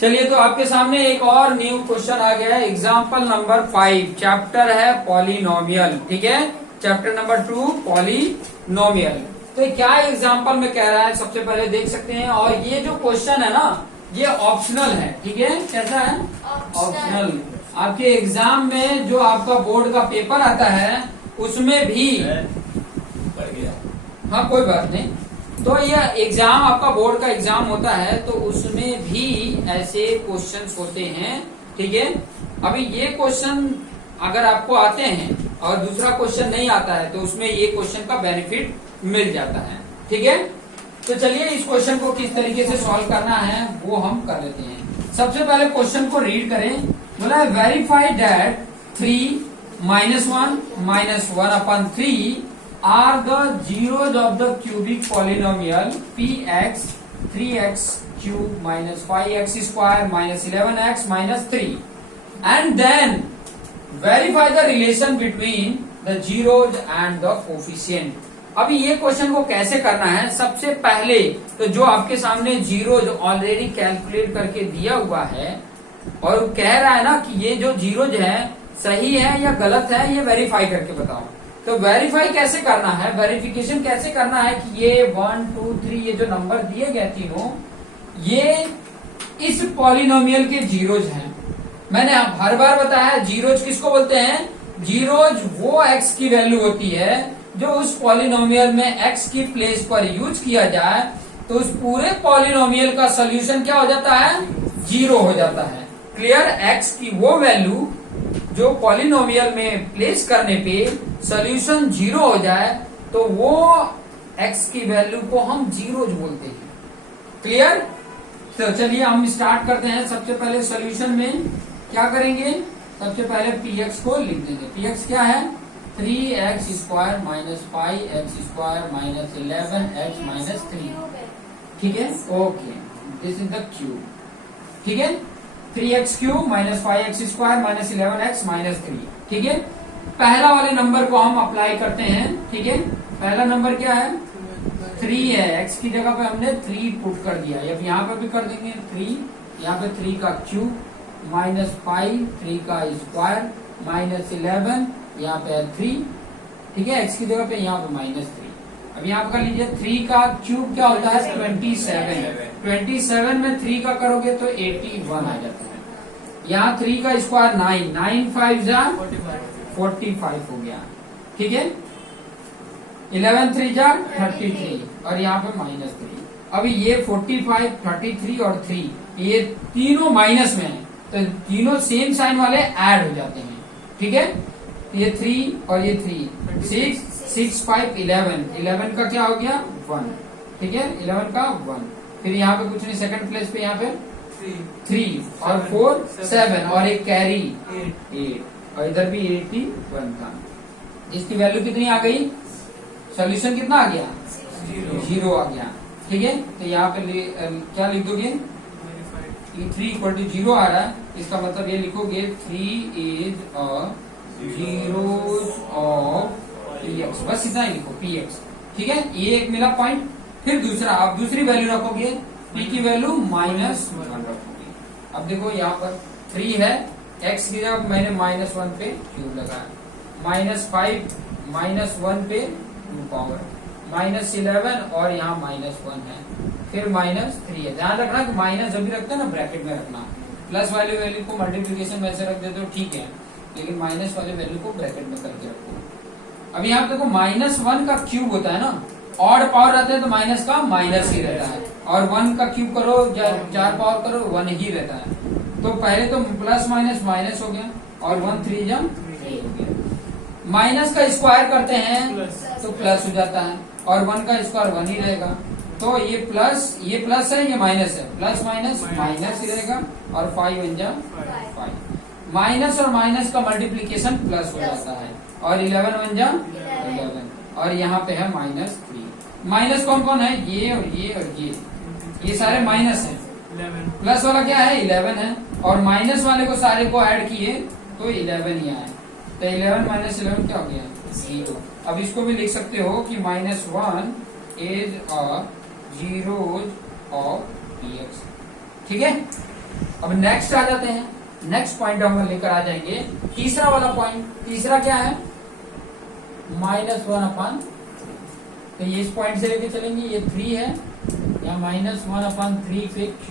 चलिए, तो आपके सामने एक और न्यू क्वेश्चन आ गया है। एग्जाम्पल नंबर 5, चैप्टर है पॉलिनोमियल। ठीक है, चैप्टर नंबर 2 पॉलिनोमियल। तो क्या एग्जाम्पल में कह रहा है, सबसे पहले देख सकते हैं। और ये जो क्वेश्चन है ना, ये ऑप्शनल है। ठीक है, कैसा है? ऑप्शनल। आपके एग्जाम में जो आपका बोर्ड का पेपर आता है उसमें भी, हाँ कोई बात नहीं, तो यह एग्जाम आपका बोर्ड का एग्जाम होता है तो उसमें भी ऐसे क्वेश्चंस होते हैं। ठीक है, अभी ये क्वेश्चन अगर आपको आते हैं और दूसरा क्वेश्चन नहीं आता है तो उसमें ये क्वेश्चन का बेनिफिट मिल जाता है। ठीक है, तो चलिए इस क्वेश्चन को किस तरीके से सॉल्व करना है वो हम कर लेते हैं। सबसे पहले क्वेश्चन को रीड करें। बोला है verify that 3 -1 -1/3 are the zeros of the cubic polynomial px 3x cube minus 5x square minus 11x minus 3, and then verify the relation between the zeros and the coefficient। अभी ये question को कैसे करना है, सबसे पहले तो जो आपके सामने जीरोज ऑलरेडी कैलकुलेट करके दिया हुआ है और कह रहा है ना कि ये जो जीरोज है सही है या गलत है, ये वेरीफाई करके बताओ। तो वेरीफाई कैसे करना है, वेरिफिकेशन कैसे करना है कि ये 1 2 3 ये जो नंबर दिए गए तीनों, ये इस पॉलिनोमियल के जीरोज हैं। मैंने हर बार बताया जीरोज किसको बोलते हैं। जीरोज वो एक्स की वैल्यू होती है जो उस पॉलिनोमियल में एक्स की प्लेस पर यूज किया जाए तो उस पूरे पॉलिनोमियल का सोल्यूशन क्या हो जाता है, जीरो हो जाता है। क्लियर? एक्स की वो वैल्यू जो पॉलिनोमियल में प्लेस करने पे सोल्यूशन जीरो हो जाए तो वो एक्स की वैल्यू को हम जीरोज बोलते हैं। क्लियर? तो चलिए हम स्टार्ट करते हैं। सबसे पहले सोल्यूशन में क्या करेंगे, सबसे पहले px को लिख देंगे। px क्या है, 3x square minus 5x square minus 11x minus 3। ठीक है, okay, this is the cube. ठीक है, 3x cube minus 5x square minus 11x minus 3। ठीक है, पहला वाले नंबर को हम अप्लाई करते हैं। ठीक है, पहला नंबर क्या है, 3 है। x की जगह पे हमने 3 पुट कर दिया। अब यहाँ पे भी कर देंगे 3, यहाँ पे 3 का क्यूब माइनस 5 3 का स्क्वायर माइनस 11, यहाँ पे है 3। ठीक है, x की जगह पे यहाँ पे माइनस 3। अब यहाँ पे कर लीजिए 3 का क्यूब क्या होता है, 27। 27 में 3 का करोगे तो 81 आ जाता है। यहाँ 3 का स्क्वायर 9, 9 5 जा 45 हो गया। ठीक है, 11 3 जा 33 और यहाँ पे माइनस 3। अभी ये 45 33 और 3 ये तीनों माइनस में है तो तीनों सेम साइन वाले ऐड हो जाते हैं। ठीक है, ये 3 और ये 3 6 6 5 11 का क्या हो गया 1। ठीक है, 11 का 1। फिर यहाँ पे कुछ नहीं, सेकंड प्लेस पे यहाँ पे 3 और 4 7 और एक कैरी 8 और इधर भी 81 था। इसकी वैल्यू कितनी आ गई, सोल्यूशन कितना आ गया, जीरो आ गया। ठीक है, तो यहाँ पे क्या लिख दोगे, 3 इक्वल टू 0 आ रहा है। इसका मतलब ये लिखोगे 3 is a zeros of px, बस इतना ही लिखो px। ठीक है, ये एक मिला पॉइंट। फिर दूसरा आप दूसरी वैल्यू रखोगे, p की वैल्यू -1 रखोगे। अब देखो यहाँ पर 3 है, x की जगह मैंने -1 पे क्यूब लगाया, -5 -1 पे पावर -11 और यहाँ -1 है, फिर -3 है। ध्यान रखना कि माइनस जब भी रखते हैं ना ब्रैकेट में रखना। प्लस वाले वैल्यू को मल्टीप्लीकेशन में ऐसे रख देते हो ठीक है, लेकिन माइनस वाले वैल्यू को ब्रैकेट में करके रखो। अब यहाँ पे देखो -1 का क्यूब होता है ना, ऑड पावर रहता है तो माइनस का माइनस ही रहता है, और 1 का क्यूब करो या 4 पावर करो 1 ही रहता है। तो पहले तो प्लस माइनस माइनस हो गया और 1 3 जा 3 हो गया। माइनस का स्क्वायर करते हैं तो प्लस हो जाता है और 1 का स्क्वायर 1 ही रहेगा। तो ये प्लस है, ये माइनस है, प्लस माइनस माइनस ही रहेगा और 5 बन जा 5। माइनस और माइनस का मल्टीप्लीकेशन प्लस हो जाता है और 11 बन जा 11 और यहाँ पे है -3। माइनस कौन कौन है, ये और ये और ये सारे माइनस है। प्लस वाला क्या है 11 है और माइनस वाले को सारे को ऐड किए तो 11 ही आए। तो 11 माइनस 11 क्या हो गया, 0। अब इसको भी लिख सकते हो कि -1 is a zeros of px। ठीक है, अब नेक्स्ट आ जाते हैं, नेक्स्ट पॉइंट हम लेकर आ जाएंगे तीसरा वाला पॉइंट। तीसरा क्या है? -1/, तो ये इस पॉइंट से लेके चलेंगे, ये 3 है, या -1/3 पे q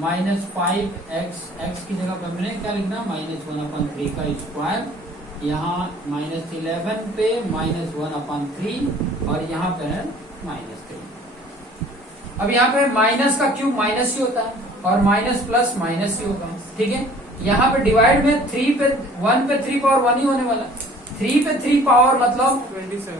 -5x, x की जगह पे हमने क्या लिखना, -1/3 का स्क्वायर, यहाँ -11 पे -1/3 और यहाँ पे है -3। अब यहाँ पे माइनस का क्यूब माइनस ही होता है और माइनस प्लस माइनस ही होगा, ठीक है। यहाँ पे डिवाइड में 3 पे 1 पे 3 पावर 1 ही होने वाला, 3 पे 3 पावर मतलब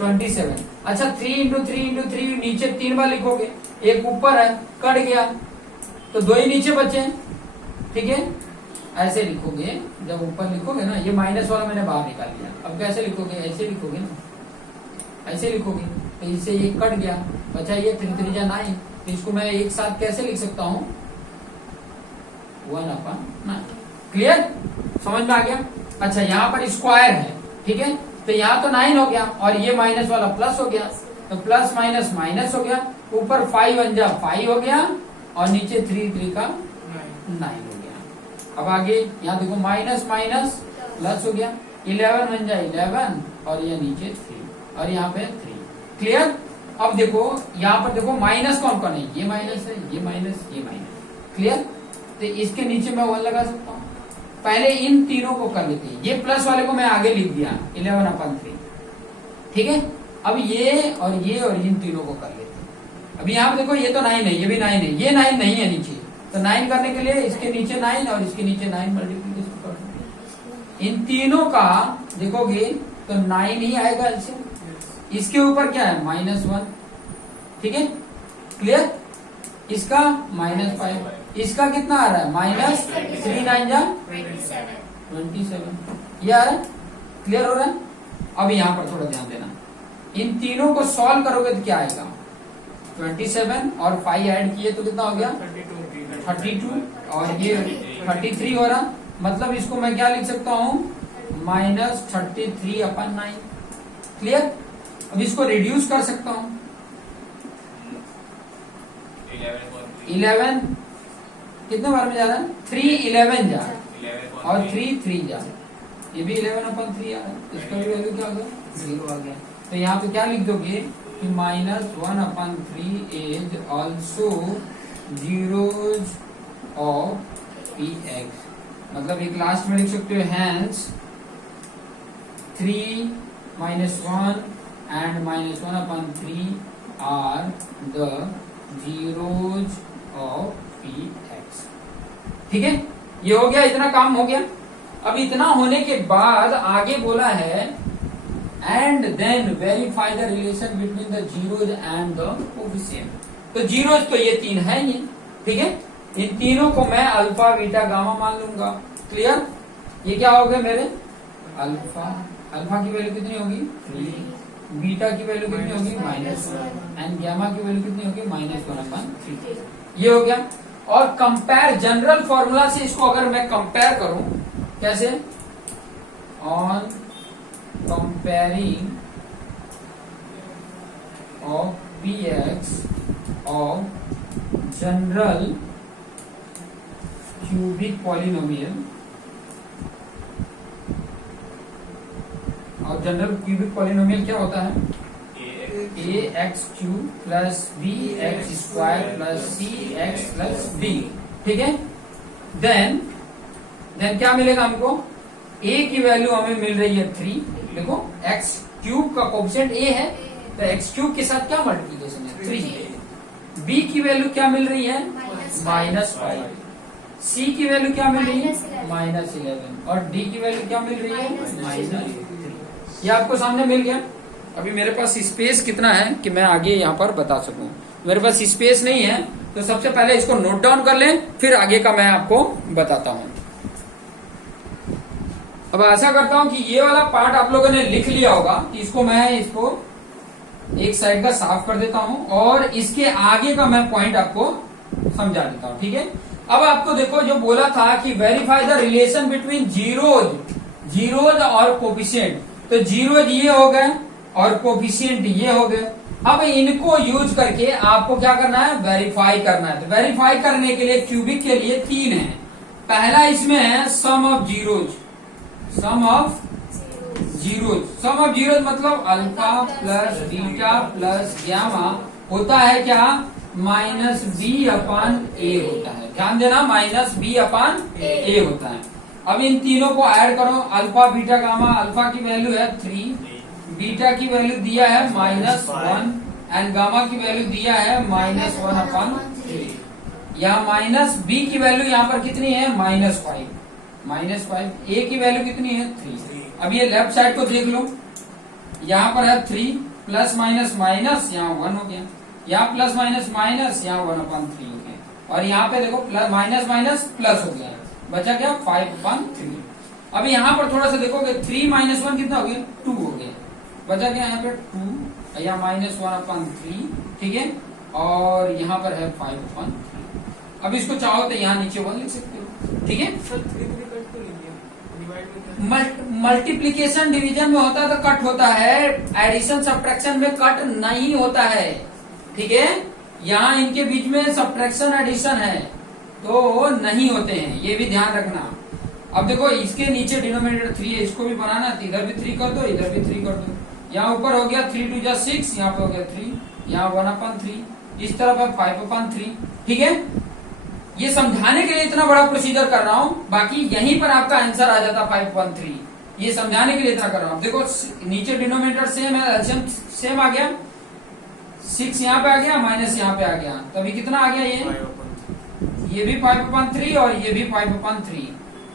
27। अच्छा 3 इंटू 3 इंटू 3 नीचे 3 बार लिखोगे, एक ऊपर है कट गया तो 2 ही नीचे बचे, ठीक है। ऐसे लिखोगे, जब ऊपर लिखोगे ना, ये माइनस वाला मैंने बाहर निकाल लिया, अब कैसे लिखोगे, ऐसे लिखोगे ना, ऐसे लिखोगे, तो इससे ये कट गया, बचा ये 3 3 9, तो इसको मैं एक साथ कैसे लिख सकता हूँ, 1/9। क्लियर, समझ में आ गया। अच्छा यहाँ पर स्क्वायर है, ठीक है, तो यहाँ तो 9 हो गया और ये माइनस वाला प्लस हो गया, तो प्लस माइनस माइनस हो गया, ऊपर 5 बन जा 5 हो गया और नीचे 3 3 का 9 हो गया। अब आगे यहाँ देखो माइनस माइनस प्लस हो गया, 11 बन जाए 11 और ये नीचे 3 और यहाँ पे 3। क्लियर। अब देखो यहाँ पर देखो माइनस कौन कौन है, ये माइनस है, ये माइनस, ये माइनस। क्लियर, तो इसके नीचे मैं 1 लगा सकता हूँ। पहले इन तीनों को कर लेते हैं, ये प्लस वाले को मैं आगे लिख दिया 11/3, ठीक है। अब ये और इन तीनों को कर लेते हैं। अभी यहाँ पे देखो ये तो 9 है, ये भी 9 है, ये 9 नहीं है नीचे, तो 9 करने के लिए इसके नीचे 9 और इसके नीचे 9 मल्टीप्लीकेशन कर, इन तीनों का देखोगे तो 9 ही आएगा एलसीएम। इसके ऊपर क्या है -1, ठीक है। क्लियर, इसका -5, इसका कितना आ रहा है -3 9 जा 27, ये आ रहा है। क्लियर हो रहा है। अब यहाँ पर थोड़ा ध्यान देना, इन तीनों को सॉल्व करोगे तो क्या आएगा, 27 और 5 ऐड किए तो कितना हो गया 32 और ये 33 हो रहा, मतलब इसको मैं क्या लिख सकता हूँ -33/9। क्लियर। अब इसको रिड्यूस कर सकता हूँ, 11 कितने बार में जा रहा है, 3 11 जा और 3 3 जा, ये भी 11/3 आ रहा है, इसका भी वैल्यू क्या होगा 0 आ गया। तो यहाँ पे क्या लिख दोगे कि -1/3 is also zeros of px, मतलब एक लास्ट में लिख सकते हो hence 3 -1 and -1/3 are the zeros of px। ठीक है, ये हो गया, इतना काम हो गया। अब इतना होने के बाद आगे बोला है and then verify the relation between the zeros and the coefficient. तो जीरोज तो ये 3 है ये, ठीक है। इन तीनों को मैं अल्फा बीटा गामा मान लूंगा। क्लियर। ये क्या हो गया मेरे अल्फा की वैल्यू कितनी होगी 3, बीटा की वैल्यू कितनी होगी -1 एंड गामा की वैल्यू कितनी होगी -1/3। ये हो गया। और कंपेयर जनरल फॉर्मूला से इसको अगर मैं कंपेयर करूं, कैसे, on comparing of px of general cubic polynomial, और जनरल क्यूबिक पॉलिनोमियल क्या होता है ax³ plus bx² plus cx plus d। ठीक है। देन क्या मिलेगा हमको, a की वैल्यू हमें मिल रही है 3। देखो x³ का कोफिशिएंट a है, तो x³ के साथ क्या मल्टीप्लिकेशन है 3। b की वैल्यू क्या मिल रही है -5, c की वैल्यू क्या मिल रही है -11 और d की वैल्यू क्या मिल रही है -3। ये आपको सामने मिल गया। अभी मेरे पास स्पेस कितना है कि मैं आगे यहाँ पर बता सकूं, मेरे पास स्पेस नहीं है, तो सबसे पहले इसको नोट डाउन कर लें, फिर आगे का मैं आपको बताता हूं। अब ऐसा करता हूं कि ये वाला पार्ट आप लोगों ने लिख लिया होगा, कि इसको एक साइड का साफ कर देता हूं और इसके आगे का मैं पॉइंट आपको समझा देता हूं। ठीक है। अब आपको देखो जो बोला था कि verify the relation between zeros और कोफिशिएंट, तो जीरोज ये हो गए और कोफिशिएंट ये हो गए। अब इनको यूज करके आपको क्या करना है, वेरीफाई करना है। तो वेरीफाई करने के लिए क्यूबिक के लिए 3 है, पहला इसमें है sum of zeros, sum of zeros. Sum of zeros मतलब alpha plus beta plus gamma होता है क्या, माइनस बी अपान ए होता है। ध्यान देना, माइनस बी अपान ए होता है। अब इन तीनों को ऐड करो, अल्फा बीटा गामा। अल्फा की वैल्यू है 3, बीटा की वैल्यू दिया है -1 एंड गामा की वैल्यू दिया है -1 अपान 3। यहाँ माइनस बी की वैल्यू यहाँ पर कितनी है, -5। ए की वैल्यू कितनी है 3। अब ये लेफ्ट साइड को देख लो, यहाँ पर है 3 प्लस माइनस माइनस, यहाँ 1 हो गया। यहाँ प्लस माइनस माइनस, यहाँ 1 अपान 3 हो गया। और यहाँ पे देखो माइनस माइनस प्लस हो गया, बचा क्या 5 अपान 3। अब यहाँ पर थोड़ा सा देखोगे 3 माइनस 1 कितना हो गया, 2 हो गया। बचा क्या यहाँ पे 2, यहाँ -1 अपान 3, ठीक है। और यहाँ पर है 5 अपान 3। अब इसको चाहो तो यहाँ नीचे 1 लिख सकते हो, ठीक है। मल्टीप्लीकेशन डिवीजन में होता है तो कट होता है, एडिशन सब्ट्रैक्शन में कट नहीं होता है, ठीक है। यहाँ इनके बीच में सब्ट्रैक्शन एडिशन है तो नहीं होते हैं, ये भी ध्यान रखना। अब देखो इसके नीचे डिनोमिनेटर 3 है, इसको भी बनाना है तो इधर भी 3 कर दो, इधर भी 3 कर दो। यहाँ ऊपर हो गया 3 2 6, यहाँ पे हो गया 3, यहाँ 1 अपान 3, इस तरफ है 5 अपान 3, ठीक है। ये समझाने के लिए इतना बड़ा प्रोसीजर कर रहा हूँ, बाकी यहीं पर आपका आंसर आ जाता 5.3। ये समझाने के लिए इतना कर रहा हूँ। देखो नीचे डिनोमिनेटर सेम है, एलसीएम सेम आ गया, 6 यहाँ पे आ गया, माइनस यहाँ पे आ गया, तो अभी कितना आ गया, ये भी 5.3 और ये भी 5.3,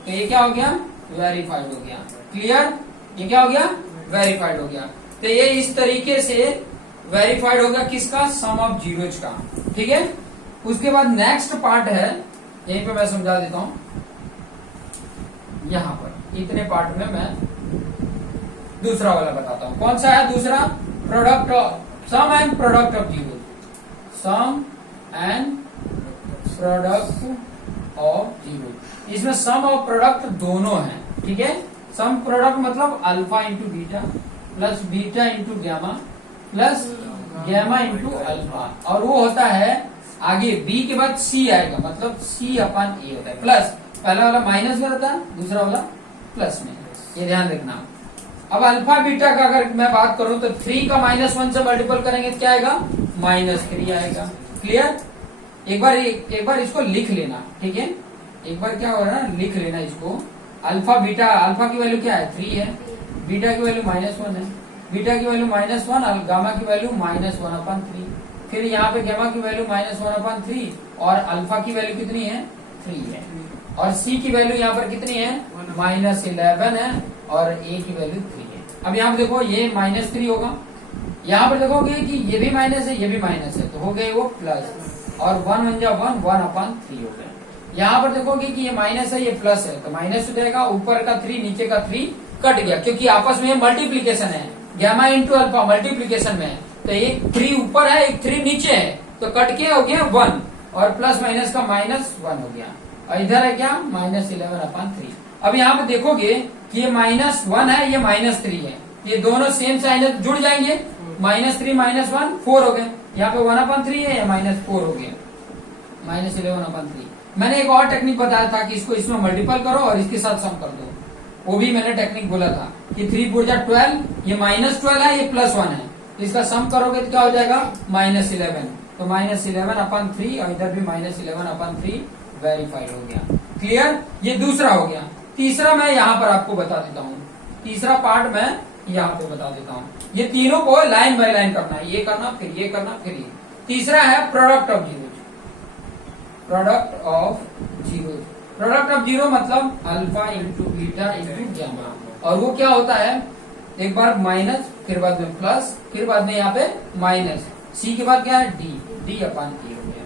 तो ये क्या हो गया, वेरीफाइड हो गया। क्लियर, ये क्या हो गया, वेरीफाइड हो गया। तो ये इस तरीके से वेरीफाइड हो गया किसका, सम ऑफ जीरोज का, ठीक है। उसके बाद नेक्स्ट पार्ट है, यहीं पे मैं समझा देता हूं। यहाँ पर इतने पार्ट में मैं दूसरा वाला बताता हूं। कौन सा है दूसरा, product of sum and product of zero, sum and product of zero. इसमें सम और प्रोडक्ट दोनों है, ठीक है। सम प्रोडक्ट मतलब alpha into beta plus beta into gamma plus gamma into alpha, और वो होता है आगे बी के बाद सी आएगा, मतलब सी अपान ए होता है। प्लस पहला वाला माइनस में रहता है, दूसरा वाला प्लस में, ये ध्यान रखना। अब अल्फा बीटा का अगर मैं बात करूं तो 3 का -1 से मल्टीपल करेंगे क्या आएगा, -3 आएगा। क्लियर, एक बार इसको लिख लेना, ठीक है। एक बार क्या हो रहा है, लिख लेना इसको। अल्फा बीटा, अल्फा की वैल्यू क्या है 3 है, बीटा की वैल्यू -1 है, बीटा की वैल्यू -1 और गामा की वैल्यू -1 अपान 3। फिर यहाँ पे गामा की वैल्यू -1 अपान 3 और अल्फा की वैल्यू कितनी है 3 है, और सी की वैल्यू यहाँ पर कितनी है -11 है, और ए की वैल्यू 3 है। अब यहाँ पे देखो ये -3 होगा, यहाँ पर देखोगे कि ये भी माइनस है, ये भी माइनस है, तो हो गए वो प्लस, और 1 1 1 अपान 3 हो गया। यहाँ पर देखोगे कि ये माइनस है, ये प्लस है, तो माइनस हो जाएगा, ऊपर का 3 नीचे का 3 कट गया, क्योंकि आपस में मल्टीप्लीकेशन है, गामा इंटू अल्फा मल्टीप्लीकेशन में है, तो एक 3 ऊपर है एक 3 नीचे है, तो कट के हो गया 1, और प्लस माइनस का -1 हो गया, और इधर है क्या -11 अपान 3। अब यहाँ पे देखोगे कि ये -1 है, ये -3 है, ये दोनों सेम साइन जुड़ जाएंगे, -3 -1 4 हो गए, यहाँ पे 1 अपान 3 है, या -4 हो गया, -11 अपान 3। मैंने एक और टेक्निक बताया था कि इसको इसमें मल्टीपल करो और इसके साथ सम कर दो, वो भी मैंने टेक्निक बोला था कि 3 4 जा 12, ये -12 है, ये +1 है, तो इसका सम करोगे तो क्या हो जाएगा -11, तो -11 अपान 3, और इधर भी -11 अपान 3 वेरीफाइड हो गया। क्लियर, ये दूसरा हो गया। तीसरा मैं यहाँ पर आपको बता देता हूँ, तीसरा पार्ट मैं यहाँ पे बता देता हूँ। ये तीनों को लाइन बाय लाइन करना है, ये करना फिर ये करना फिर ये। तीसरा है product of zero, product of zero. Product of zero मतलब alpha into beta into gamma, और वो क्या होता है, एक बार माइनस, फिर बाद में प्लस, फिर बाद में यहाँ पे माइनस, सी के बाद क्या है डी अपान ए हो गया।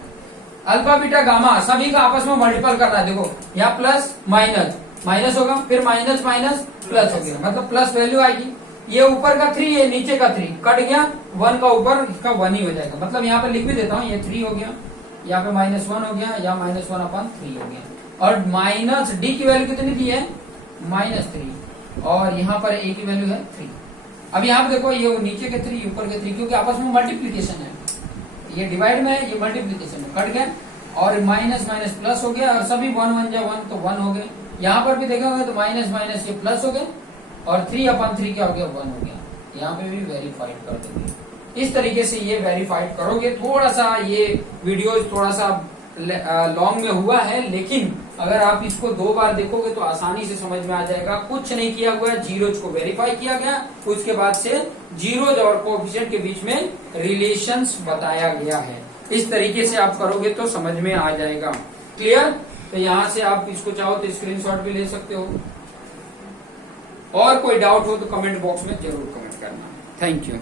अल्फा बीटा गामा सभी का आपस में मल्टीपल करना है। देखो यहाँ प्लस माइनस माइनस होगा, फिर माइनस माइनस प्लस हो गया, मतलब प्लस वैल्यू आएगी। ये ऊपर का 3 ये नीचे का 3 कट गया, 1 का ऊपर इसका 1 ही हो जाएगा, मतलब यहाँ पे लिख भी देता हूँ, ये 3 हो गया, यहाँ पे -1 हो गया, यहाँ -1 अपान 3 हो गया, और माइनस डी की वैल्यू कितनी दी है -3, और यहाँ पर ए की वैल्यू है 3। अब यहाँ पे देखो ये नीचे के 3 ऊपर के 3, क्योंकि आपस में मल्टीप्लीकेशन है, ये डिवाइड में है, ये मल्टीप्लीकेशन में कट गया, और माइनस माइनस प्लस हो गया और सभी 1 1 जा 1 तो 1 हो गए। यहाँ पर भी देखा होगा तो माइनस माइनस ये प्लस हो गए और 3/3 क्या हो गया 1 हो गया। यहाँ पे भी वेरीफाइड कर देंगे। इस तरीके से ये वेरीफाइड करोगे। थोड़ा सा ये वीडियो थोड़ा सा लॉन्ग में हुआ है, लेकिन अगर आप इसको 2 बार देखोगे तो आसानी से समझ में आ जाएगा। कुछ नहीं किया हुआ है, जीरोज को वेरीफाई किया गया, उसके बाद से जीरोज और कोएफिशिएंट के बीच में रिलेशंस बताया गया है। इस तरीके से आप करोगे तो समझ में आ जाएगा। क्लियर? तो यहाँ से आप इसको चाहो तो स्क्रीनशॉट भी ले सकते हो। और कोई डाउट हो तो कमेंट बॉक्स में जरूर कमेंट करना। Thank you.